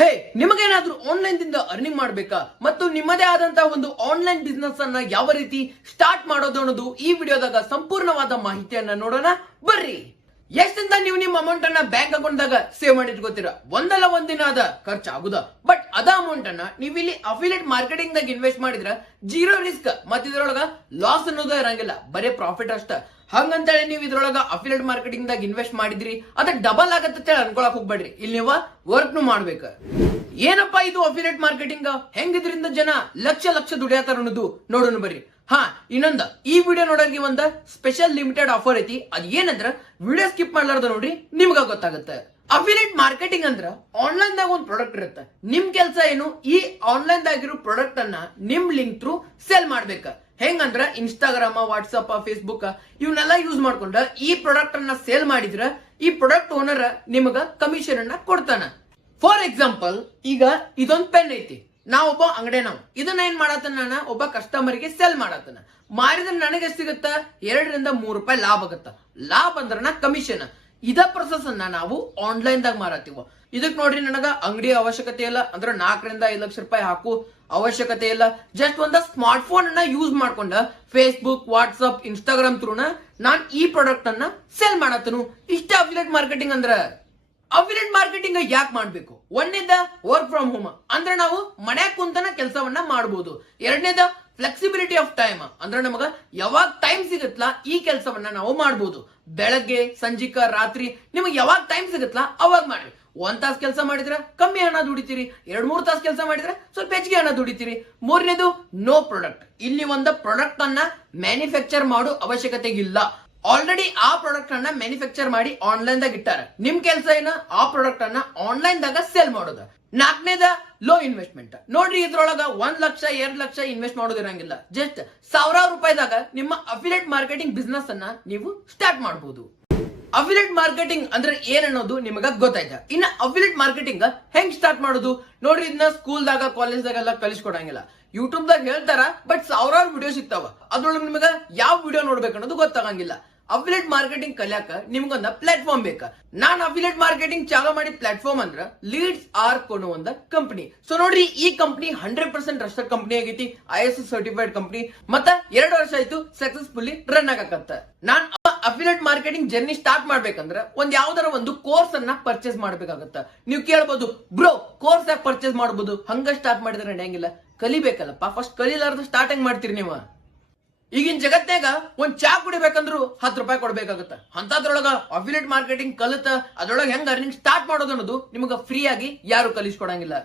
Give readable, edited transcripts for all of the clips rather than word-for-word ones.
ಹೇ, ನಿಮಗೇನಾದ್ರೂ online ದಿಂದ earning ಮಾಡಬೇಕಾ ಮತ್ತು ನಿಮ್ಮದೇ ಆದಂತಹ ಒಂದು ಆನ್ಲೈನ್ ಬಿಸ್ನೆಸ್ ಅನ್ನ ಯಾವ ರೀತಿ ಸ್ಟಾರ್ಟ್ ಮಾಡೋದು ಅನ್ನೋದು ಈ ವಿಡಿಯೋದಾಗ ಸಂಪೂರ್ಣವಾದ ಮಾಹಿತಿಯನ್ನ ನೋಡೋಣ ಬರ್ರಿ. ಎಷ್ಟಂತ ನೀವು ನಿಮ್ಮ ಅಮೌಂಟ್ ಅನ್ನ ಬ್ಯಾಂಕ್ ಅಕೌಂಟ್ ದಾಗ ಸೇವ್ ಮಾಡಿ ಇಟ್ಕೋತೀರಾ, ಒಂದಲ್ಲ ಒಂದಿನ ಅದ ಖರ್ಚು ಆಗುದ. ಬಟ್ ಅದ ಅಮೌಂಟ್ ಅನ್ನ ನೀವು ಇಲ್ಲಿ ಅಫಿಲಿಯೇಟ್ ಮಾರ್ಕೆಟಿಂಗ್ ದಾಗ ಇನ್ವೆಸ್ಟ್ ಮಾಡಿದ್ರ ಜೀರೋ ರಿಸ್ಕ್ ಮತ್ತ ಇದ್ರೊಳಗ ಲಾಸ್ ಅನ್ನೋದು ಇರಂಗಿಲ್ಲ, ಬರೀ ಪ್ರಾಫಿಟ್ ಅಷ್ಟ. ಹಂಗಂತೇಳಿ ನೀವು ಇದ್ರೊಳಗ ಅಫಿಲಿಯೇಟ್ ಮಾರ್ಕೆಟಿಂಗ್ ದಾಗ ಇನ್ವೆಸ್ಟ್ ಮಾಡಿದ್ರಿ ಅದ ಡಬಲ್ ಆಗತ್ತೆ ಅನ್ಕೊಳಕ್ ಹೋಗ್ಬೇಡ್ರಿ. ಇಲ್ಲಿ ನೀವು ವರ್ಕ್ ಮಾಡ್ಬೇಕ. ಏನಪ್ಪಾ ಇದು ಅಫಿಲಿಯೇಟ್ ಮಾರ್ಕೆಟಿಂಗ್, ಹೆಂಗ್ ಇದರಿಂದ ಜನ ಲಕ್ಷ ಲಕ್ಷ ದುಡಿಯತಾರ ಅನ್ನೋದು ನೋಡೋಣ ಬರ್ರಿ. ಇನ್ನೊಂದ ಈ ವಿಡಿಯೋ ನೋಡೋರಿಗೆ ಒಂದ ಸ್ಪೆಷಲ್ ಲಿಮಿಟೆಡ್ ಆಫರ್ ಐತಿ. ಅದ್ ಏನಂದ್ರ ವಿಡಿಯೋ ಸ್ಕಿಪ್ ಮಾಡ್ಲಾರ್ದ ನೋಡ್ರಿ, ನಿಮ್ಗ ಗೊತ್ತಾಗುತ್ತೆ. ಅಫಿಲಿಯೇಟ್ ಮಾರ್ಕೆಟಿಂಗ್ ಅಂದ್ರ ಆನ್ಲೈನ್ ದಾಗ ಒಂದ್ ಪ್ರಾಡಕ್ಟ್ ಇರುತ್ತೆ. ನಿಮ್ ಕೆಲಸ ಏನು, ಈ ಆನ್ಲೈನ್ ದಾಗಿರೋ ಪ್ರಾಡಕ್ಟ್ ಅನ್ನ ನಿಮ್ ಲಿಂಕ್ ಥ್ರೂ ಸೆಲ್ ಮಾಡ್ಬೇಕ. ಹೆಂಗಂದ್ರ ಇನ್ಸ್ಟಾಗ್ರಾಮ್, ವಾಟ್ಸ್ಆಪ್, ಫೇಸ್ಬುಕ್ ಇವನ್ನೆಲ್ಲ ಯೂಸ್ ಮಾಡ್ಕೊಂಡ ಈ ಪ್ರಾಡಕ್ಟ್ ಅನ್ನ ಸೇಲ್ ಮಾಡಿದ್ರ ಈ ಪ್ರಾಡಕ್ಟ್ ಓನರ್ ನಿಮಗ ಕಮಿಷನ್ ಅನ್ನ ಕೊಡ್ತಾನ. ಫಾರ್ ಎಕ್ಸಾಂಪಲ್, ಈಗ ಇದೊಂದ್ ಪೆನ್ ಐತಿ, ಒಬ್ಬ ಅಂಗಡಿ ಇದನ್ನ ಏನ್ ಮಾಡತ್ತನ, ನಾನು ಒಬ್ಬ ಕಸ್ಟಮರ್ ಗೆ ಸೆಲ್ ಮಾಡತ್ತನ. ಮಾರಿದ್ರೆ ನನಗೆ ಎಷ್ಟು ಸಿಗುತ್ತ, 2 ರಿಂದ 3 ರೂಪಾಯಿ ಲಾಭ ಆಗುತ್ತ. ಲಾಭ ಅಂದ್ರ ಕಮಿಷನ್. ಇದ ಪ್ರೊಸೆಸ್ ಅನ್ನ ನಾವು ಆನ್ಲೈನ್ ದಾಗ ಮಾರತ್ತೀವ. ಇದಕ್ ನೋಡ್ರಿ, ನನಗ ಅಂಗಡಿ ಅವಶ್ಯಕತೆ ಇಲ್ಲ, ಅಂದ್ರೆ 4 ರಿಂದ 5 ಲಕ್ಷ ರೂಪಾಯಿ ಹಾಕು ಅವಶ್ಯಕತೆ ಇಲ್ಲ. ಜಸ್ಟ್ ಒಂದ ಸ್ಮಾರ್ಟ್ ಫೋನ್ ಅನ್ನ ಯೂಸ್ ಮಾಡ್ಕೊಂಡ ಫೇಸ್ಬುಕ್, ವಾಟ್ಸ್ಆಪ್, ಇನ್ಸ್ಟಾಗ್ರಾಮ್ ಥ್ರೂನ ನಾನ್ ಈ ಪ್ರಾಡಕ್ಟ್ ಅನ್ನ ಸೆಲ್ ಮಾಡತ್ತನು. ಇಷ್ಟ ಅಫಿಲಿಯೇಟ್ ಮಾರ್ಕೆಟಿಂಗ್ ಅಂದ್ರ. ಅಫಿಲಿಯೇಟ್ ಮಾರ್ಕೆಟಿಂಗ್ ಯಾಕೆ ಮಾಡ್ಬೇಕು? ಒಂದನೇದ ವರ್ಕ್ ಫ್ರಮ್ ಹೋಮ್, ಅಂದ್ರೆ ನಾವು ಮನ್ಯಾಗ ಕುಂತನ ಕೆಲಸವನ್ನ ಮಾಡಬಹುದು. ಎರಡನೇದ ಫ್ಲೆಕ್ಸಿಬಿಲಿಟಿ ಆಫ್ ಟೈಮ್, ಅಂದ್ರೆ ನಮಗ ಯಾವಾಗ ಟೈಮ್ ಸಿಗತ್ಲಾ ಈ ಕೆಲಸವನ್ನ ನಾವು ಮಾಡಬಹುದು. ಬೆಳಗ್ಗೆ, ಸಂಜಿಕ, ರಾತ್ರಿ ನಿಮಗೆ ಯಾವಾಗ ಟೈಮ್ ಸಿಗತ್ಲಾ ಅವಾಗ ಮಾಡ್ರಿ. 1 ತಾಸು ಕೆಲಸ ಮಾಡಿದ್ರೆ ಕಮ್ಮಿ ಹಣ ದುಡಿತೀರಿ, 2-3 ತಾಸು ಕೆಲಸ ಮಾಡಿದ್ರೆ ಸ್ವಲ್ಪ ಹೆಚ್ಚಿಗೆ ಹಣ ದುಡಿತೀರಿ. ಮೂರನೇದು ನೋ ಪ್ರಾಡಕ್ಟ್. ಇಲ್ಲಿ ಒಂದು ಪ್ರಾಡಕ್ಟ್ ಅನ್ನ ಮ್ಯಾನುಫ್ಯಾಕ್ಚರ್ ಮಾಡೋ ಅವಶ್ಯಕತೆ ಇಲ್ಲ. ಆಲ್ರೆಡಿ ಆ ಪ್ರಾಡಕ್ಟ್ ಅನ್ನ ಮ್ಯಾನುಫ್ಯಾಕ್ಚರ್ ಮಾಡಿ ಆನ್ಲೈನ್ ದಾಗ ಇಟ್ಟಾರ. ನಿಮ್ ಕೆಲಸ ಏನ, ಆ ಪ್ರಾಡಕ್ಟ್ ಅನ್ನ ಆನ್ಲೈನ್ ದಾಗ ಸೇಲ್ ಮಾಡೋದು. 4ನೇದ ಲೋ ಇನ್ವೆಸ್ಟ್ಮೆಂಟ್. ನೋಡ್ರಿ, ಇದ್ರೊಳಗ 1 ಲಕ್ಷ 2 ಲಕ್ಷ ಇನ್ವೆಸ್ಟ್ ಮಾಡೋದಿರಂಗಿಲ್ಲ. ಜಸ್ಟ್ 1000 ರೂಪಾಯಿದಾಗ ನಿಮ್ಮ ಅಫಿಲಿಯೇಟ್ ಮಾರ್ಕೆಟಿಂಗ್ ಬಿಸ್ನೆಸ್ ಅನ್ನ ನೀವು ಸ್ಟಾರ್ಟ್ ಮಾಡಬಹುದು. ಅಫಿಲಿಯೇಟ್ ಮಾರ್ಕೆಟಿಂಗ್ ಅಂದ್ರೆ ಏನನ್ನೋದು ನಿಮಗ ಗೊತ್ತಾಯ್ತಾ? ಇನ್ನ ಅಫಿಲಿಯೇಟ್ ಮಾರ್ಕೆಟಿಂಗ್ ಹೆಂಗ್ ಸ್ಟಾರ್ಟ್ ಮಾಡೋದು ನೋಡ್ರಿ. ಇದನ್ನ ಸ್ಕೂಲ್ ದಾಗ, ಕಾಲೇಜ್ ದಾಗ ಎಲ್ಲ ಕಲಿಸ್ಕೊಡಂಗಿಲ್ಲ. ಯೂಟ್ಯೂಬ್ ದಾಗ ಹೇಳ್ತಾರ, ಬಟ್ 1000 ವಿಡಿಯೋ ಸಿಗ್ತಾವ. ಅದ್ರೊಳಗೆ ನಿಮಗ ಯಾವ ವಿಡಿಯೋ ನೋಡ್ಬೇಕು ಅನ್ನೋದು ಗೊತ್ತಾಗಂಗಿಲ್ಲ. ಅಫಿಲಿಯೇಟ್ ಮಾರ್ಕೆಟಿಂಗ್ ಕಲಿಯಾಕ ನಿಮ್ಗೊಂದ ಪ್ಲಾಟ್ಫಾರ್ಮ್ ಬೇಕಾ? ನಾನ್ ಅಫಿಲಿಯೇಟ್ ಮಾರ್ಕೆಟಿಂಗ್ ಚಾಲೂ ಮಾಡಿದ ಪ್ಲಾಟ್ಫಾರ್ಮ್ ಅಂದ್ರ ಲೀಡ್ಸ್ ಆರ್ ಕೊಡೋ ಒಂದ ಕಂಪನಿ. ಸೊ ನೋಡ್ರಿ, ಈ ಕಂಪನಿ 100% ಟ್ರಸ್ಟೆಡ್ ಕಂಪನಿ ಆಗೈತಿ, ISO ಸರ್ಟಿಫೈಡ್ ಕಂಪನಿ. ಮತ್ತ 2 ವರ್ಷ ಆಯ್ತು ಸಕ್ಸಸ್ಫುಲಿ ರನ್ ಆಗಕತ್ತ. ನಾನ್ ಅಫಿಲಿಯೇಟ್ ಮಾರ್ಕೆಟಿಂಗ್ ಜರ್ನಿ ಸ್ಟಾರ್ಟ್ ಮಾಡ್ಬೇಕಂದ್ರ ಯಾವ್ದಾರ ಒಂದು ಕೋರ್ಸ್ ಅನ್ನ ಪರ್ಚೇಸ್ ಮಾಡ್ಬೇಕಾಗತ್ತ. ನೀವು ಕೇಳ್ಬೋದು, ಬ್ರೋ ಕೋರ್ಸ್ ಯಾಕೆ ಪರ್ಚೇಸ್ ಮಾಡಬಹುದು, ಹಂಗ ಸ್ಟಾರ್ಟ್ ಮಾಡಿದ್ರೆ ನಡೆಯಂಗಿಲ್ಲ. ಕಲಿಬೇಕಲ್ಲಪ್ಪ, ಫಸ್ಟ್ ಕಲಿಲಾರ್ದ ಸ್ಟಾರ್ಟ್ ಹೆಂಗ್ ಮಾಡ್ತೀರಿ ನೀವು? ಈಗಿನ ಜಗತ್ನಾಗ ಒಂದ್ ಚಾ ಕುಡಿಬೇಕಂದ್ರು 10 ರೂಪಾಯಿ ಕೊಡ್ಬೇಕಾಗತ್ತ. ಅಂತದ್ರೊಳಗ ಅಫಿಲಿಯೇಟ್ ಮಾರ್ಕೆಟಿಂಗ್ ಕಲಿತ ಅದ್ರೊಳಗ ಹೆಂಗ್ ಅರ್ನಿಂಗ್ ಸ್ಟಾರ್ಟ್ ಮಾಡೋದು ಅನ್ನೋದು ನಿಮಗ ಫ್ರೀ ಆಗಿ ಯಾರು ಕಲಿಸ್ಕೊಡಂಗಿಲ್ಲ.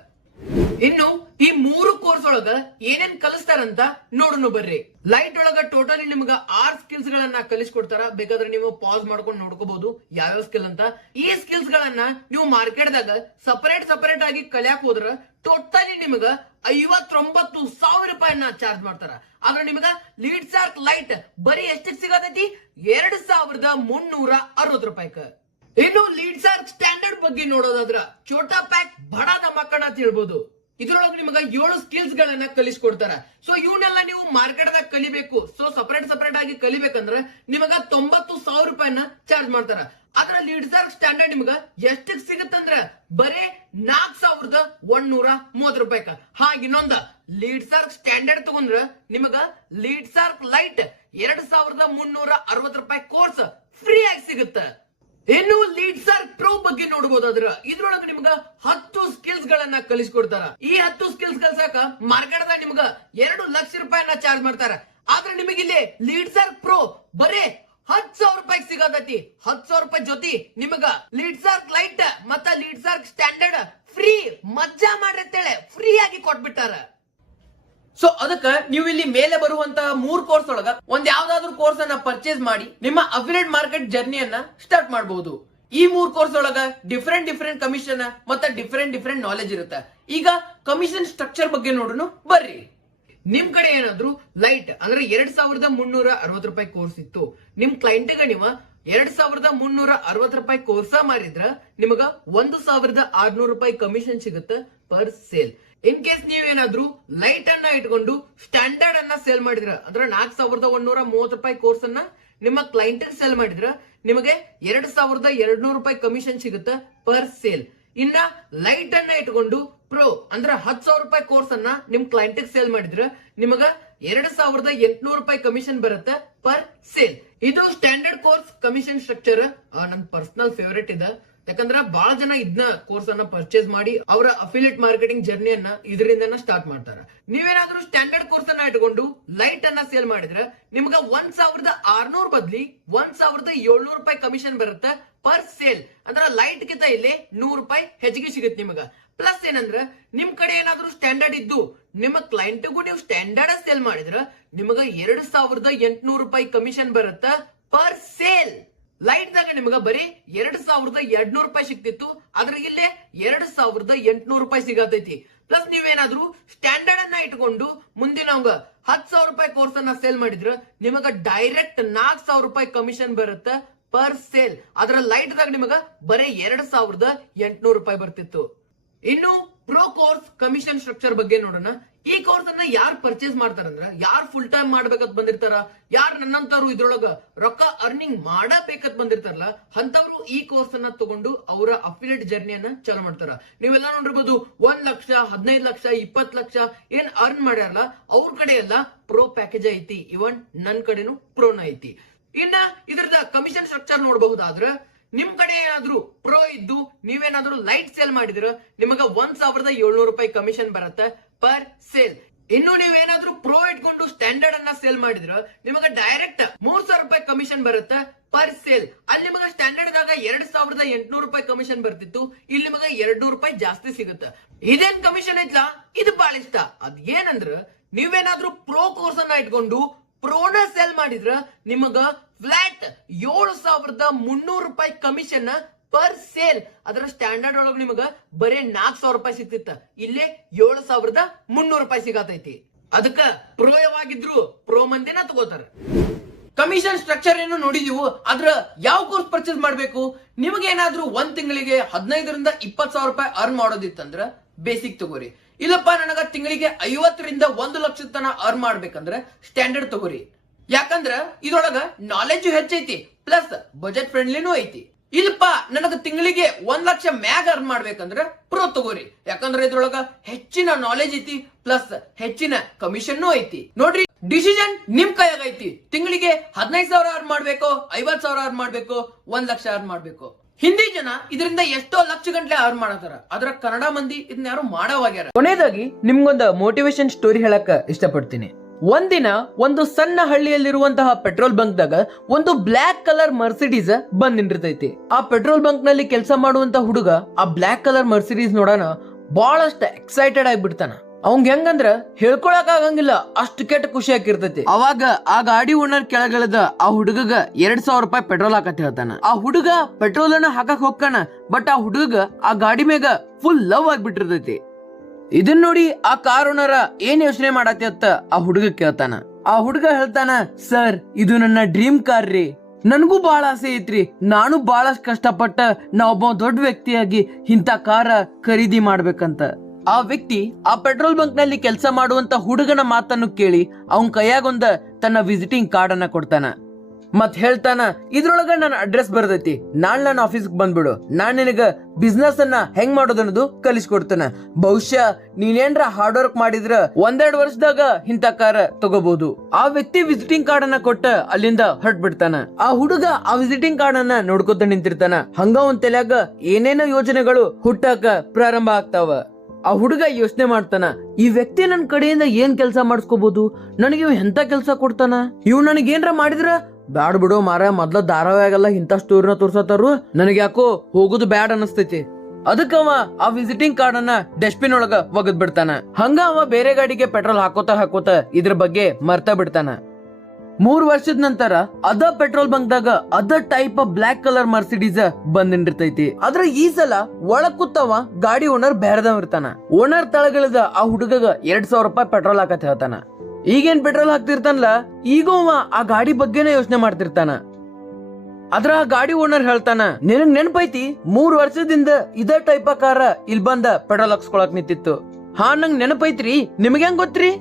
ಇನ್ನು ಈ 3 ಕೋರ್ಸ್ ಒಳಗ ಏನೇನ್ ಕಲಿಸ್ತಾರಂತ ನೋಡೋಣ ಬರ್ರಿ. ಲೈಟ್ ಒಳಗ ಟೋಟಲಿ ನಿಮ್ಗ 6 ಸ್ಕಿಲ್ಸ್ ಗಳನ್ನ ಕಲಿಸ್ಕೊಡ್ತಾರ. ಬೇಕಾದ್ರೆ ನೀವು ಪಾಸ್ ಮಾಡ್ಕೊಂಡು ನೋಡ್ಕೋಬಹುದು ಯಾವ್ಯಾವ ಸ್ಕಿಲ್ ಅಂತ. ಈ ಸ್ಕಿಲ್ಸ್ ಗಳನ್ನ ನೀವು ಮಾರ್ಕೆಟ್ ದಾಗ ಸಪರೇಟ್ ಆಗಿ ಕಲಿಯಾಕ್ ಹೋದ್ರ ಟೋಟಲಿ ನಿಮಗ 59,000 ರೂಪಾಯಿನ ಚಾರ್ಜ್ ಮಾಡ್ತಾರ. ಆದ್ರೆ ನಿಮಗ ಲೀಡ್ಸ್ ಆರ್ ಲೈಟ್ ಬರೀ ಎಷ್ಟಕ್ಕೆ ಸಿಗತೈತಿ? 2,360 ರೂಪಾಯಿಕ. ಇನ್ನು ಲೀಡ್ಸ್ ಆರ್ ಸ್ಟ್ಯಾಂಡರ್ಡ್ ಬಗ್ಗೆ ನೋಡೋದಾದ್ರ ಛೋಟಾ ಪ್ಯಾಕ್ ಬಡಾ ಧಮಾಕನ ತಿಳ್ಬಹುದು. ಇದ್ರೊಳಗೆ ನಿಮಗ 7 ಸ್ಕಿಲ್ಸ್ ಗಳನ್ನ ಕಲಿಸ್ಕೊಡ್ತಾರ. ಸೊ ಇವನ್ನೆಲ್ಲ ನೀವು ಮಾರ್ಕೆಟ್ ದಾಗ ಕಲಿಬೇಕು. ಸೊ ಸಪರೇಟ್ ಆಗಿ ಕಲಿಬೇಕಂದ್ರ ನಿಮಗ 90,000 ರೂಪಾಯಿನ ಚಾರ್ಜ್ ಮಾಡ್ತಾರ. ಆದ್ರ ಲೀಡ್ಸ್ ಆರ್ ಸ್ಟ್ಯಾಂಡರ್ಡ್ ನಿಮಗ ಎಷ್ಟಕ್ ಸಿಗತ್ತಂದ್ರ ಬರೇ 4,130 ರೂಪಾಯಿಕ. ಇನ್ನೊಂದ ಲೀಡ್ಸ್ ಆರ್ ಸ್ಟ್ಯಾಂಡರ್ಡ್ ತಗೊಂಡ್ರ ನಿಮಗ ಲೀಡ್ಸ್ ಆರ್ ಲೈಟ್ 2,360 ರೂಪಾಯಿ ಕೋರ್ಸ್ ಫ್ರೀ ಆಗಿ ಸಿಗುತ್ತ. ಇನ್ನು ಲೀಡ್ಸ್ ಆರ್ ಪ್ರೋ ಬಗ್ಗೆ ನೋಡಬಹುದಾದ್ರ ಇದ್ರೊಳಗ ನಿಮ್ಗ 10 ಸ್ಕಿಲ್ಸ್ ಗಳನ್ನ ಕಲಿಸ್ಕೊಡ್ತಾರ. ಈ 10 ಸ್ಕಿಲ್ಸ್ ಕಲ್ಸಾಕ ಮಾರ್ಕೆಟ್ ದಾಗ ನಿಮ್ಗ 2 ಲಕ್ಷ ರೂಪಾಯಿನ ಚಾರ್ಜ್ ಮಾಡ್ತಾರ. ಆದ್ರೆ ನಿಮಗಿಲ್ಲಿ ಲೀಡ್ಸ್ ಆರ್ ಪ್ರೋ ಬರೇ 10,000 ರೂಪಾಯಿ ಸಿಗತೈತಿ. 10,000 ರೂಪಾಯಿ ಜೊತೆ ನಿಮಗ ಲೀಡ್ಸ್ ಆರ್ ಲೈಟ್ ಮತ್ತ ಲೀಡ್ಸ್ ಆರ್ ಸ್ಟ್ಯಾಂಡರ್ಡ್ ಫ್ರೀ ಮಜ್ಜಾ ಮಾಡ್ರಿ ಫ್ರೀ ಆಗಿ ಕೊಟ್ಬಿಟ್ಟಾರ. ಸೊ ಅದಕ್ಕ ನೀವು ಇಲ್ಲಿ ಮೇಲೆ ಬರುವಂತಹ 3 ಕೋರ್ಸ್ ಒಳಗ ಒಂದ್ ಯಾವ್ದಾದ್ರು ಕೋರ್ಸ್ ಅನ್ನ ಪರ್ಚೇಸ್ ಮಾಡಿ ನಿಮ್ಮ ಅಫಿಲಿಯೇಟ್ ಮಾರ್ಕೆಟ್ ಜರ್ನಿಯನ್ನ ಸ್ಟಾರ್ಟ್ ಮಾಡಬಹುದು. ಈ 3 ಕೋರ್ಸ್ ಒಳಗ ಡಿಫರೆಂಟ್ ಕಮಿಷನ್ ಮತ್ತೆ ಡಿಫರೆಂಟ್ ನಾಲೆಜ್ ಇರುತ್ತೆ. ಈಗ ಕಮಿಷನ್ ಸ್ಟ್ರಕ್ಚರ್ ಬಗ್ಗೆ ನೋಡೋಣ ಬರ್ರಿ. ನಿಮ್ ಕಡೆ ಏನಾದ್ರು ಲೈಟ್ ಅಂದ್ರೆ 2,360 ರೂಪಾಯಿ ಕೋರ್ಸ್ ಇತ್ತು, ನಿಮ್ ಕ್ಲೈಂಟ್ ಗೆ ನೀವು 2,360 ರೂಪಾಯಿ ಕೋರ್ಸ್ ಮಾರಿದ್ರ ನಿಮಗ 1,600 ರೂಪಾಯಿ ಕಮಿಷನ್ ಸಿಗುತ್ತೆ ಪರ್ ಸೇಲ್. ಇನ್ ಕೇಸ್ ನೀವೇನಾದ್ರೂ ಲೈಟ್ ಅನ್ನ ಇಟ್ಕೊಂಡು ಸ್ಟ್ಯಾಂಡರ್ಡ್ ಅನ್ನ ಸೇಲ್ ಮಾಡಿದ್ರ ಅಂದ್ರೆ 4,130 ರೂಪಾಯಿ ಕೋರ್ಸ್ ಅನ್ನ ನಿಮ್ಮ ಕ್ಲೈಂಟ್ ಸೆಲ್ ಮಾಡಿದ್ರ ನಿಮಗೆ 2,200 ರೂಪಾಯಿ ಕಮಿಷನ್ ಸಿಗುತ್ತೆ ಪರ್ ಸೇಲ್. ಇನ್ನ ಲೈಟ್ ಅನ್ನ ಇಟ್ಕೊಂಡು ಪ್ರೋ ಅಂದ್ರ 10,000 ರೂಪಾಯಿ ಕೋರ್ಸ್ ಅನ್ನ ನಿಮ್ ಕ್ಲೈಂಟ್ ಸೇಲ್ ಮಾಡಿದ್ರ ನಿಮಗ 2,800 ರೂಪಾಯಿ ಕಮಿಷನ್ ಬರುತ್ತೆ ಪರ್ ಸೇಲ್. ಇದು ಸ್ಟ್ಯಾಂಡರ್ಡ್ ಕೋರ್ಸ್ ಕಮಿಷನ್ ಸ್ಟ್ರಕ್ಚರ್. ನನ್ ಪರ್ಸನಲ್ ಫೇವರೇಟ್ ಇದೆ, ಯಾಕಂದ್ರ ಬಹಳ ಜನ ಇದನ್ನ ಕೋರ್ಸ್ ಅನ್ನ ಪರ್ಚೇಸ್ ಮಾಡಿ ಅವರ ಅಫಿಲಿಯೇಟ್ ಮಾರ್ಕೆಟಿಂಗ್ ಜರ್ನಿಯನ್ನ ಇದರಿಂದ ಸ್ಟಾರ್ಟ್ ಮಾಡ್ತಾರ. ನೀವೇನಾದ್ರೂ ಸ್ಟ್ಯಾಂಡರ್ಡ್ ಕೋರ್ಸ್ ಅನ್ನ ಇಟ್ಕೊಂಡು ಲೈಟ್ ಅನ್ನ ಸೇಲ್ ಮಾಡಿದ್ರೆ ನಿಮ್ಗ 1,600 ಬದ್ಲಿ 1,700 ರೂಪಾಯಿ ಕಮಿಷನ್ ಬರುತ್ತೆ ಪರ್ ಸೇಲ್. ಅಂದ್ರ ಲೈಟ್ ಗಿಂತ ಇಲ್ಲಿ 100 ರೂಪಾಯಿ ಹೆಚ್ಚಿಗೆ ಸಿಗುತ್ತೆ ನಿಮಗ. ಪ್ಲಸ್ ಏನಂದ್ರ ನಿಮ್ ಕಡೆ ಏನಾದ್ರೂ ಸ್ಟ್ಯಾಂಡರ್ಡ್ ಇದ್ದು ನಿಮ್ಮ ಕ್ಲೈಂಟ್ಗೂ ನೀವು ಸ್ಟ್ಯಾಂಡರ್ಡ್ ಸೇಲ್ ಮಾಡಿದ್ರ ನಿಮಗ 2,800 ರೂಪಾಯಿ ಕಮಿಷನ್ ಬರುತ್ತೆ ಪರ್ ಸೇಲ್. ಲೈಟ್ ದಾಗ ನಿಮಗ ಬರೀ 2,200 ರೂಪಾಯಿ ಸಿಗ್ತಿತ್ತು, ಆದ್ರೆ ಇಲ್ಲೇ 2,800 ರೂಪಾಯಿ ಸಿಗತೈತಿ. ಪ್ಲಸ್ ನೀವೇನಾದ್ರೂ ಸ್ಟ್ಯಾಂಡರ್ಡ್ ಅನ್ನ ಇಟ್ಕೊಂಡು ಮುಂದಿನ 10,000 ರೂಪಾಯಿ ಕೋರ್ಸ್ ಅನ್ನ ಸೇಲ್ ಮಾಡಿದ್ರ ನಿಮಗ ಡೈರೆಕ್ಟ್ 4,000 ರೂಪಾಯಿ ಕಮಿಷನ್ ಬರುತ್ತೆ ಪರ್ ಸೇಲ್. ಅದ್ರ ಲೈಟ್ ದಾಗ ನಿಮಗ ಬರೀ 2,800 ರೂಪಾಯಿ ಬರ್ತಿತ್ತು. ಇನ್ನು ಪ್ರೋ ಕೋರ್ಸ್ ಕಮಿಷನ್ ಸ್ಟ್ರಕ್ಚರ್ ಬಗ್ಗೆ ನೋಡೋಣ. ಈ ಕೋರ್ಸ್ ಅನ್ನ ಯಾರು ಪರ್ಚೇಸ್ ಮಾಡ್ತಾರಂದ್ರ ಯಾರು ಫುಲ್ ಟೈಮ್ ಮಾಡ್ಬೇಕಂತ ಬಂದಿರ್ತಾರ, ಯಾರು ನನ್ನಂತವ್ರು ಇದ್ರೊಳಗ ರೊಕ್ಕ ಅರ್ನಿಂಗ್ ಮಾಡಬೇಕಂತ ಬಂದಿರ್ತಾರಲ್ಲ ಅಂತವ್ರು ಈ ಕೋರ್ಸ್ ಅನ್ನ ತಗೊಂಡು ಅವರ ಅಫಿಲಿಯೇಟ್ ಜರ್ನಿಯನ್ನ ಚಾಲು ಮಾಡ್ತಾರ. ನೀವೆಲ್ಲ ನೋಡಿರ್ಬೋದು 1 ಲಕ್ಷ 15 ಲಕ್ಷ 20 ಲಕ್ಷ ಏನ್ ಅರ್ನ್ ಮಾಡ್ಯಾರಲ್ಲ ಅವ್ರ ಕಡೆ ಎಲ್ಲ ಪ್ರೋ ಪ್ಯಾಕೇಜ್ ಐತಿ. ಇವನ್ ನನ್ ಕಡೆನು ಪ್ರೋನ ಐತಿ. ಇನ್ನ ಇದ್ರದ ಕಮಿಷನ್ ಸ್ಟ್ರಕ್ಚರ್ ನೋಡಬಹುದಾದ್ರ ನಿಮ್ ಕಡೆ ಏನಾದ್ರೂ ಪ್ರೋ ಇದ್ದು ನೀವೇನಾದ್ರೂ ಲೈಟ್ ಸೇಲ್ ಮಾಡಿದ್ರ ನಿಮಗ 1,700 ರೂಪಾಯಿ ಕಮಿಷನ್ ಬರುತ್ತೆ ಪರ್ ಸೇಲ್. ಇನ್ನು ನೀವೇನಾದ್ರೂ ಪ್ರೋ ಇಟ್ಕೊಂಡು ಸ್ಟ್ಯಾಂಡರ್ಡ್ ಅನ್ನ ಸೇಲ್ ಮಾಡಿದ್ರ ನಿಮಗ ಡೈರೆಕ್ಟ್ 3,000 ರೂಪಾಯಿ ಕಮಿಷನ್ ಬರುತ್ತೆ ಪರ್ ಸೇಲ್. ಅಲ್ಲಿ ನಿಮಗ ಸ್ಟ್ಯಾಂಡರ್ಡ್ ದಾಗ 2,800 ರೂಪಾಯಿ ಕಮಿಷನ್ ಬರ್ತಿತ್ತು, ಇಲ್ಲಿ ನಿಮಗ 200 ರೂಪಾಯಿ ಜಾಸ್ತಿ ಸಿಗುತ್ತೆ. ಇದೇನ್ ಕಮಿಷನ್ ಐತ್ಲಾ ಇದು ಬಹಳ ಇಷ್ಟ. ಅದ್ ಏನಂದ್ರ ನೀವೇನಾದ್ರೂ ಪ್ರೋ ಕೋರ್ಸ್ ಅನ್ನ ಇಟ್ಕೊಂಡು ಪ್ರೋನ ಸೇಲ್ ಮಾಡಿದ್ರ ನಿಮಗ ಫ್ಲಾಟ್ 7,300 ರೂಪಾಯಿ ಕಮಿಷನ್ ಪರ್ ಸೇಲ್. ಅದರ ಸ್ಟ್ಯಾಂಡರ್ಡ್ ಒಳಗ ನಿಮಗ ಬರೇ 4,000 ರೂಪಾಯಿ ಸಿಗ್ತಿತ್ತ, ಇಲ್ಲೇ 7,300 ರೂಪಾಯಿ ಸಿಗತೈತಿ. ಅದಕ್ಕ ಪ್ರೋ ಯಾವಾಗಿದ್ರು ಪ್ರೋ ಮಂದಿನ ತಗೋತಾರ. ಕಮಿಷನ್ ಸ್ಟ್ರಕ್ಚರ್ ಏನು ನೋಡಿದೀವು, ಅದ್ರ ಯಾವ ಕೋರ್ಸ್ ಪರ್ಚೇಸ್ ಮಾಡ್ಬೇಕು? ನಿಮಗೇನಾದ್ರೂ ಒಂದ್ ತಿಂಗಳಿಗೆ 15ರಿಂದ 20,000 ರೂಪಾಯಿ ಅರ್ನ್ ಮಾಡೋದಿತ್ತಂದ್ರ ಬೇಸಿಕ್ ತಗೋರಿ. ಇಲ್ಲಪ್ಪ ನನಗ ತಿಂಗಳಿಗೆ 50ರಿಂದ 1 ಲಕ್ಷ ತನ ಅರ್ನ್ ಮಾಡ್ಬೇಕಂದ್ರ ಸ್ಟ್ಯಾಂಡರ್ಡ್ ತಗೋರಿ. ಯಾಕಂದ್ರ ಇದ್ರೊಳಗ ನಾಲೆಜ್ ಹೆಚ್ಚೈತಿ, ಪ್ಲಸ್ ಬಜೆಟ್ ಫ್ರೆಂಡ್ಲಿನೂ ಐತಿ. ಇಲ್ಲಪ್ಪ ನನಗ ತಿಂಗಳಿಗೆ 1 ಲಕ್ಷ ಮ್ಯಾಗ ಅರ್ನ್ ಮಾಡ್ಬೇಕಂದ್ರ ಪ್ರೋ ತಗೋರಿ. ಯಾಕಂದ್ರ ಇದ್ರೊಳಗ ಹೆಚ್ಚಿನ ನಾಲೆಜ್ ಐತಿ, ಪ್ಲಸ್ ಹೆಚ್ಚಿನ ಕಮಿಷನ್ ಐತಿ. ನೋಡ್ರಿ, ಡಿಸಿಷನ್ ನಿಮ್ ಕೈಯಾಗ ಐತಿ. ತಿಂಗಳಿಗೆ 15,000 ಅರ್ನ್ ಮಾಡ್ಬೇಕು, 50,000 ಅರ್ನ್ ಮಾಡ್ಬೇಕು, 1 ಲಕ್ಷ ಅರ್ನ್ ಮಾಡ್ಬೇಕು. ಹಿಂದಿ ಜನ ಇದರಿಂದ ಎಷ್ಟೋ ಲಕ್ಷ ಗಂಟ್ಲೆ ಅರ್ನ್ ಮಾಡತಾರ, ಅದ್ರ ಕನ್ನಡ ಮಂದಿ ಇದನ್ನ ಯಾರು ಮಾಡವಾಗ್ಯಾರ. ಕೊನೆಯದಾಗಿ ನಿಮ್ಗೊಂದು ಮೋಟಿವೇಶನ್ ಸ್ಟೋರಿ ಹೇಳಕ್ ಇಷ್ಟಪಡ್ತೀನಿ. ಒಂದಿನ ಒಂದು ಸಣ್ಣ ಹಳ್ಳಿಯಲ್ಲಿರುವಂತಹ ಪೆಟ್ರೋಲ್ ಬಂಕ್ ದಾಗ ಒಂದು ಬ್ಲಾಕ್ ಕಲರ್ ಮರ್ಸಿಡೀಸ್ ಬಂದ್ ನಿಂತಿರ್ತೈತಿ. ಆ ಪೆಟ್ರೋಲ್ ಬಂಕ್ ನಲ್ಲಿ ಕೆಲಸ ಮಾಡುವಂತ ಹುಡುಗ ಆ ಬ್ಲಾಕ್ ಕಲರ್ ಮರ್ಸಿಡೀಸ್ ನೋಡೋಣ ಬಹಳಷ್ಟು ಎಕ್ಸೈಟೆಡ್ ಆಗಿಬಿಡ್ತಾನ. ಅವಂಗ ಹೆಂಗಂದ್ರ ಹೇಳ್ಕೊಳಕ್ ಆಗಂಗಿಲ್ಲ, ಅಷ್ಟು ಕೆಟ್ಟ ಖುಷಿ ಆಗಿರ್ತೈತಿ. ಅವಾಗ ಆ ಗಾಡಿ ಓನರ್ ಕೆಳಗಿಳಿದ ಆ ಹುಡುಗಗ 2,000 ರೂಪಾಯಿ ಪೆಟ್ರೋಲ್ ಹಾಕತ್ ಹೇಳ್ತಾನ. ಆ ಹುಡುಗ ಪೆಟ್ರೋಲ್ ಅನ್ನ ಹಾಕಕ್ ಹೋಗ್ತಾನ, ಬಟ್ ಆ ಹುಡುಗ ಆ ಗಾಡಿ ಮ್ಯಾಗ ಫುಲ್ ಲವ್ ಆಗ್ಬಿಟ್ಟಿರ್ತೈತಿ. ಇದನ್ ನೋಡಿ ಆ ಕಾರ್ ಓನರ ಏನ್ ಯೋಚನೆ ಮಾಡತ್ತೆ ಅಂತ ಆ ಹುಡುಗ ಕೇಳ್ತಾನ. ಆ ಹುಡುಗ ಹೇಳ್ತಾನ, ಸರ್ ಇದು ನನ್ನ ಡ್ರೀಮ್ ಕಾರ್ ರೀ, ನನ್ಗೂ ಬಹಳ ಆಸೆ ಐತ್ರಿ, ನಾನು ಬಹಳಷ್ಟು ಕಷ್ಟಪಟ್ಟ ನಾ ಒಬ್ಬ ದೊಡ್ಡ ವ್ಯಕ್ತಿಯಾಗಿ ಇಂತ ಕಾರ ಖರೀದಿ ಮಾಡ್ಬೇಕಂತ. ಆ ವ್ಯಕ್ತಿ ಆ ಪೆಟ್ರೋಲ್ ಬಂಕ್ ನಲ್ಲಿ ಕೆಲಸ ಮಾಡುವಂತ ಹುಡುಗನ ಮಾತನ್ನು ಕೇಳಿ ಅವನ್ ಕೈಯಾಗೊಂದ ತನ್ನ ವಿಸಿಟಿಂಗ್ ಕಾರ್ಡ್ ಅನ್ನ ಕೊಡ್ತಾನ. ಮತ್ ಹೇಳ್ತಾನ, ಇದ್ರೊಳಗ ನನ್ನ ಅಡ್ರೆಸ್ ಬರ್ದೈತಿ, ನಾಳೆ ನನ್ನ ಆಫೀಸ್ಗೆ ಬಂದ್ಬಿಡು, ನಾನ್ ನಿನಗ ಬಿಸ್ನೆಸ್ ಅನ್ನ ಹೆಂಗ್ ಮಾಡೋದು ಅನ್ನೋದು ಕಲಿಸ್ಕೊಡ್ತಾನ. ಬಹುಶಃ ನೀನೇನ್ರ ಹಾರ್ಡ್ ವರ್ಕ್ ಮಾಡಿದ್ರ 1-2 ವರ್ಷದಾಗ ಇಂತ ಕಾರ ತಗೋಬಹುದು. ಆ ವ್ಯಕ್ತಿ ವಿಸಿಟಿಂಗ್ ಕಾರ್ಡ್ ಅನ್ನ ಕೊಟ್ಟ ಅಲ್ಲಿಂದ ಹೊರಟ್ ಬಿಡ್ತಾನ. ಆ ಹುಡುಗ ಆ ವಿಸಿಟಿಂಗ್ ಕಾರ್ಡ್ ಅನ್ನ ನೋಡ್ಕೊತ ನಿಂತಿರ್ತಾನ. ಹಂಗ ಒಂದ್ ತಲೆಯಾಗ ಏನೇನೋ ಯೋಜನೆಗಳು ಹುಟ್ಟಾಕ ಪ್ರಾರಂಭ ಆಗ್ತಾವ. ಆ ಹುಡುಗ ಯೋಚನೆ ಮಾಡ್ತಾನ, ಈ ವ್ಯಕ್ತಿ ನನ್ ಕಡೆಯಿಂದ ಏನ್ ಕೆಲಸ ಮಾಡಿಸ್ಕೋಬಹುದು, ನನಗೆ ಇವ್ ಎಂತ ಕೆಲಸ ಕೊಡ್ತಾನ, ಇವ್ ನನಗೇನ್ರ ಮಾಡಿದ್ರ ಬ್ಯಾಡ್ ಬಿಡೋ ಮಾರ, ಮೊದ್ಲ ಧಾರಾವಾಹಿಯಾಗೆಲ್ಲ ಇಂಥ ಸ್ಟೋರಿನ ತೋರ್ಸತ್ತಾರು, ನನಗೆ ಯಾಕೋ ಹೋಗುದು ಬ್ಯಾಡ್ ಅನಸ್ತೈತಿ. ಅದಕ್ಕ ಅವ ಆ ವಿಸಿಟಿಂಗ್ ಕಾರ್ಡ್ ಅನ್ನ ಡಸ್ಟ್ಬಿನ್ ಒಳಗ ಒಗದ್ ಬಿಡ್ತಾನ. ಹಂಗ ಅವ ಬೇರೆ ಗಾಡಿಗೆ ಪೆಟ್ರೋಲ್ ಹಾಕೋತ ಇದ್ರ ಬಗ್ಗೆ ಮರ್ತ ಬಿಡ್ತಾನ. 3 ವರ್ಷದ ನಂತರ ಅದ ಪೆಟ್ರೋಲ್ ಬಂಕ್ ದಾಗ ಅದ ಟೈಪ್ ಬ್ಲಾಕ್ ಕಲರ್ ಮರ್ಸಿಡೀಸ್ ಬಂದ್ ನಿಂದಿರ್ತೈತಿ. ಆದ್ರೆ ಈ ಸಲ ಒಳಗ್ ಕೂತವ ಗಾಡಿ ಓನರ್ ಬೇರೆದವ್ ಇರ್ತಾನ. ಓನರ್ ತಳಗಿಳಿದ ಆ ಹುಡುಗಗ 2,000 ರೂಪಾಯಿ ಪೆಟ್ರೋಲ್ ಹಾಕತ್ ಹೇಳ್ತಾನ. ಈಗೇನ್ ಪೆಟ್ರೋಲ್ ಹಾಕ್ತಿರ್ತಾನಲ್ಲ, ಈಗ ಅವ ಆ ಗಾಡಿ ಬಗ್ಗೆನೇ ಯೋಚನೆ ಮಾಡ್ತಿರ್ತಾನ. ಅದ್ರ ಆ ಗಾಡಿ ಓನರ್ ಹೇಳ್ತಾನ, ನಿನಗ್ ನೆನಪೈತಿ 3 ವರ್ಷದಿಂದ ಇದ ಟೈಪ್ ಕಾರ ಇಲ್ಲಿ ಬಂದ ಪೆಟ್ರೋಲ್ ಹಾಕ್ಸ್ಕೊಳಕ್ ನಿಂತಿತ್ತು. ಹಾ ನಂಗ್ ನೆನಪೈತ್ರಿ, ನಿಮ್ಗೆ ಹೆಂಗ್ ಗೊತ್ತ್ರಿ?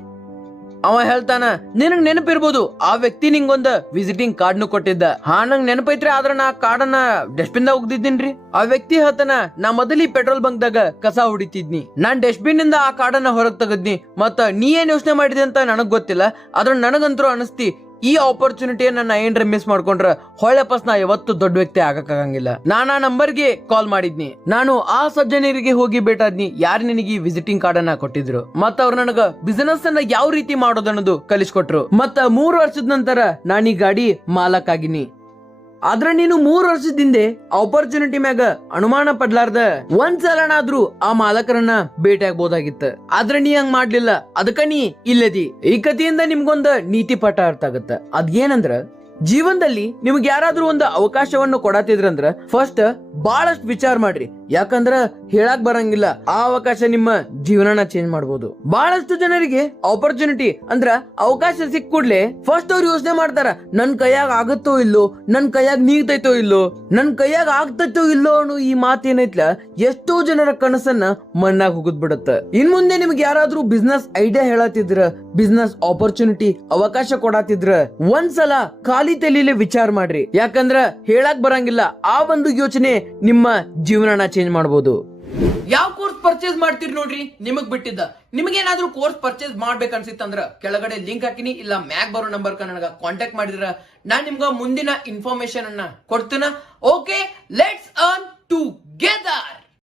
ಅವ ಹೇಳ್ತಾನ, ನಿನಗ್ ನೆನಪಿರ್ಬೋದು ಆ ವ್ಯಕ್ತಿ ನಿಂಗೊಂದ ವಿಸಿಟಿಂಗ್ ಕಾರ್ಡ್ ನು ಕೊಟ್ಟಿದ್ದ. ಹಾ ನಂಗ್ ನೆನಪೈತ್ರಿ, ಆದ್ರ ನಾ ಕಾರ್ಡನ್ನ ಡಸ್ಟ್ಬಿನ್ ದಾಗ ಹೋಗ್ದಿದ್ದೀನ್ರಿ. ಆ ವ್ಯಕ್ತಿ ಹೇಳ್ತಾನ, ನಾ ಮೊದಲಿ ಪೆಟ್ರೋಲ್ ಬಂಕ್ ದಾಗ ಕಸ ಹೊಡಿತಿದ್ನಿ, ನಾನ್ ಡಸ್ಟ್ಬಿನ್ ಇಂದ ಆ ಕಾರ್ಡನ್ನ ಹೊರಗ್ ತೆಗದ್ನಿ. ಮತ್ತ ನೀ ಏನ್ ಯೋಚನೆ ಮಾಡಿದೆ ಅಂತ ನನಗ್ ಗೊತ್ತಿಲ್ಲ, ಆದ್ರ ನನಗಂತರೂ ಅನಸ್ತಿ ಈ ಆಪರ್ಚುನಿಟಿಯನ್ನ ನಾ ಏನ್ರ ಮಿಸ್ ಮಾಡ್ಕೊಂಡ್ರ ಹೊಳ್ಳೆಪಸ್ ನಾ ಯಾವತ್ತು ದೊಡ್ಡ ವ್ಯಕ್ತಿ ಆಗಕ್ಕಾಗಂಗಿಲ್ಲ. ನಾನು ಆ ನಂಬರ್ಗೆ ಕಾಲ್ ಮಾಡಿದ್ನಿ. ನಾನು ಆ ಸಜ್ಜನರಿಗೆ ಹೋಗಿ ಭೇಟಾದ್ನಿ, ಯಾರು ನಿನಗೆ ವಿಸಿಟಿಂಗ್ ಕಾರ್ಡ್ ಅನ್ನ ಕೊಟ್ಟಿದ್ರು. ಮತ್ತ ಅವ್ರು ನನಗ ಬಿಸಿನೆಸ್ ಅನ್ನ ಯಾವ ರೀತಿ ಮಾಡೋದನ್ನೋದು ಕಲಿಸ್ಕೊಟ್ರು. ಮತ್ತ 3 ವರ್ಷದ ನಂತರ ನಾನೀ ಗಾಡಿ ಮಾಲಕ್ ಆಗಿನಿ. ಆದ್ರ ನೀನು 3 ವರ್ಷದಿಂದ ಆಪರ್ಚುನಿಟಿ ಮ್ಯಾಗ ಅನುಮಾನ ಪಡ್ಲಾರ್ದ ಒಂದ್ಸಲನಾದ್ರೂ ಆ ಮಾಲಕರನ್ನ ಭೇಟಿ ಆಗ್ಬೋದಾಗಿತ್ತ. ಆದ್ರ ನೀ ಹಂಗ್ ಮಾಡ್ಲಿಲ್ಲ, ಅದಕ್ಕ ನೀ ಇಲ್ಲದಿ. ಈ ಕಥೆಯಿಂದ ನಿಮ್ಗೊಂದ ನೀತಿ ಪಾಠ ಅರ್ಥ ಆಗತ್ತ. ಅದೇನಂದ್ರ, ಜೀವನದಲ್ಲಿ ನಿಮ್ಗೆ ಯಾರಾದ್ರೂ ಒಂದು ಅವಕಾಶವನ್ನು ಕೊಡತಿದ್ರಂದ್ರ ಫಸ್ಟ್ ಬಹಳಷ್ಟು ವಿಚಾರ ಮಾಡ್ರಿ. ಯಾಕಂದ್ರ ಹೇಳಕ್ ಬರಂಗಿಲ್ಲ, ಆ ಅವಕಾಶ ನಿಮ್ಮ ಜೀವನನ ಚೇಂಜ್ ಮಾಡಬಹುದು. ಬಹಳಷ್ಟು ಜನರಿಗೆ ಆಪರ್ಚುನಿಟಿ ಅಂದ್ರ ಅವಕಾಶ ಸಿಕ್ ಕೂಡ್ಲೆ ಫಸ್ಟ್ ಅವ್ರು ಯೋಚನೆ ಮಾಡ್ತಾರ, ನನ್ ಕೈಯಾಗ ಆಗತ್ತೋ ಇಲ್ಲೋ, ನನ್ ಕೈಯಾಗ ನೀಗ್ತೈತೋ ಇಲ್ಲೋ, ನನ್ ಕೈಯಾಗ ಆಗ್ತೈತೋ ಇಲ್ಲೋ ಅನ್ನೋ ಈ ಮಾತೇನೈತ್ಲ ಎಷ್ಟೋ ಜನರ ಕನಸನ್ನ ಮಣ್ಣಾಗ ಹೋಗುದ್ ಬಿಡತ್ತ. ಇನ್ ಮುಂದೆ ನಿಮ್ಗೆ ಯಾರಾದ್ರೂ ಬಿಸ್ನೆಸ್ ಐಡಿಯಾ ಹೇಳತ್ತಿದ್ರ, ಬಿಸ್ನೆಸ್ ಆಪರ್ಚುನಿಟಿ ಅವಕಾಶ ಕೊಡತ್ತಿದ್ರ ಒಂದ್ಸಲ ಖಾಲಿ ತಲೆಯಲ್ಲಿ ವಿಚಾರ ಮಾಡ್ರಿ. ಯಾಕಂದ್ರ ಹೇಳಕ್ ಬರಂಗಿಲ್ಲ, ಆ ಒಂದು ಯೋಚನೆ ನಿಮ್ಮ ಜೀವನನ ಚೇಂಜ್ ಮಾಡಬಹುದು. ಯಾವ ಕೋರ್ಸ್ ಪರ್ಚೇಸ್ ಮಾಡ್ತೀರಿ ನೋಡ್ರಿ, ನಿಮಗ್ ಬಿಟ್ಟಿದ್ದ. ನಿಮಗೇನಾದ್ರೂ ಕೋರ್ಸ್ ಪರ್ಚೇಸ್ ಮಾಡ್ಬೇಕು ಅನ್ಸಿತ್ತಂದ್ರ ಕೆಳಗಡೆ ಲಿಂಕ್ ಹಾಕಿನಿ, ಇಲ್ಲ ಮ್ಯಾಗ್ ಬರೋ ನಂಬರ್ ನನಗ ಕಾಂಟ್ಯಾಕ್ಟ್ ಮಾಡಿದ್ರ ನಾನ್ ನಿಮ್ಗ ಮುಂದಿನ ಇನ್ಫಾರ್ಮೇಶನ್ ಅನ್ನ ಕೊಡ್ತೀನ. Okay, let's learn together.